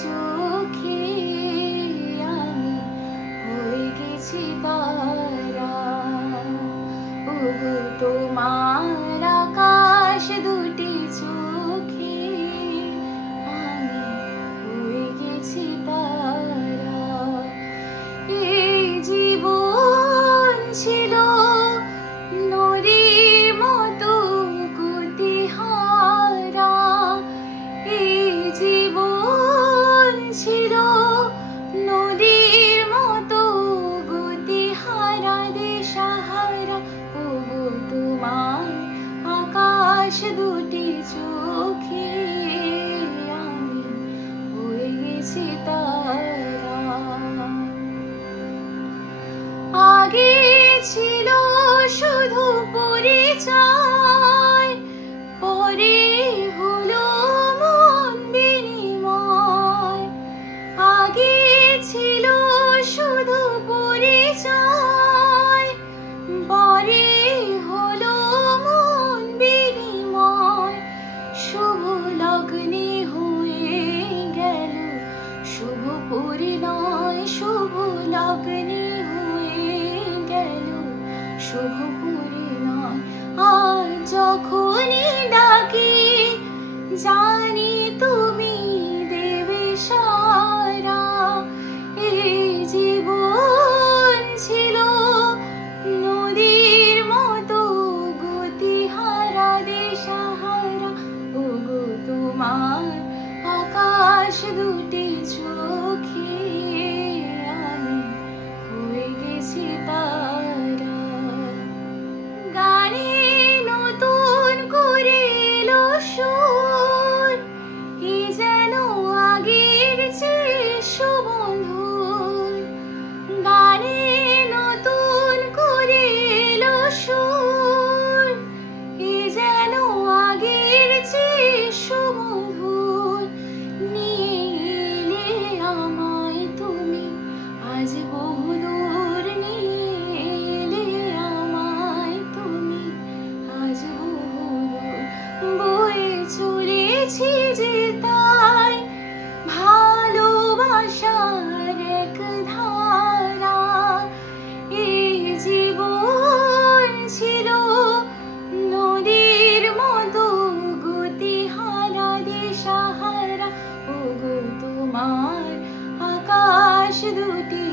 চোখে আমি হয়ে গেছি তারা। ওগো তোমার আকাশ দুটি চোখে আমি হয়ে গেছি তারা। এই জীবন ছিল নদীর মতো গতিহারা। এই জীবন ছিল নদীর মতো গতিহারা, দিশাহারা। ওগো তোমার আকাশ দুটি চোখে আমি হয়ে গেছি তারা। আগে ছিল শুধু পরিচয়, পরে হলো মন বিনিময়। আগে ছিল শুধু পরিচয়, পরে হলো মন বিনিময়। শুভ লগ্নে হয়ে গেল শুভ পরিণয়, শুভ লগ্নে হয়ে গেল শুভ পরিণয়। আর যখনই ডাকি জানি তুমি দেবে সারা। এই জীবন ছিল নদীর মতো গতিহারা, দিশাহারা। ওগো তোমার আকাশ দুটি চোখে আমি হয়ে গেছি তারা। গানে নতুন করে এলো সুর, এ যেন আগের চেয়ে সুমধুর। গানে নতুন করে এলো সুর, এ যেন আগের চেয়ে সুমধুর। নিয়ে এলে আমায় তুমি আজ বহুদূর, নিয়ে এলে আমায় তুমি আজ বহুদূর। বয়ে চলেছি যে তাই ভালোবাসার এক ধারা। এই জীবন ছিল নদীর মতো গতিহারা, দিশাহারা। ওগো তোমার আকাশ দুটি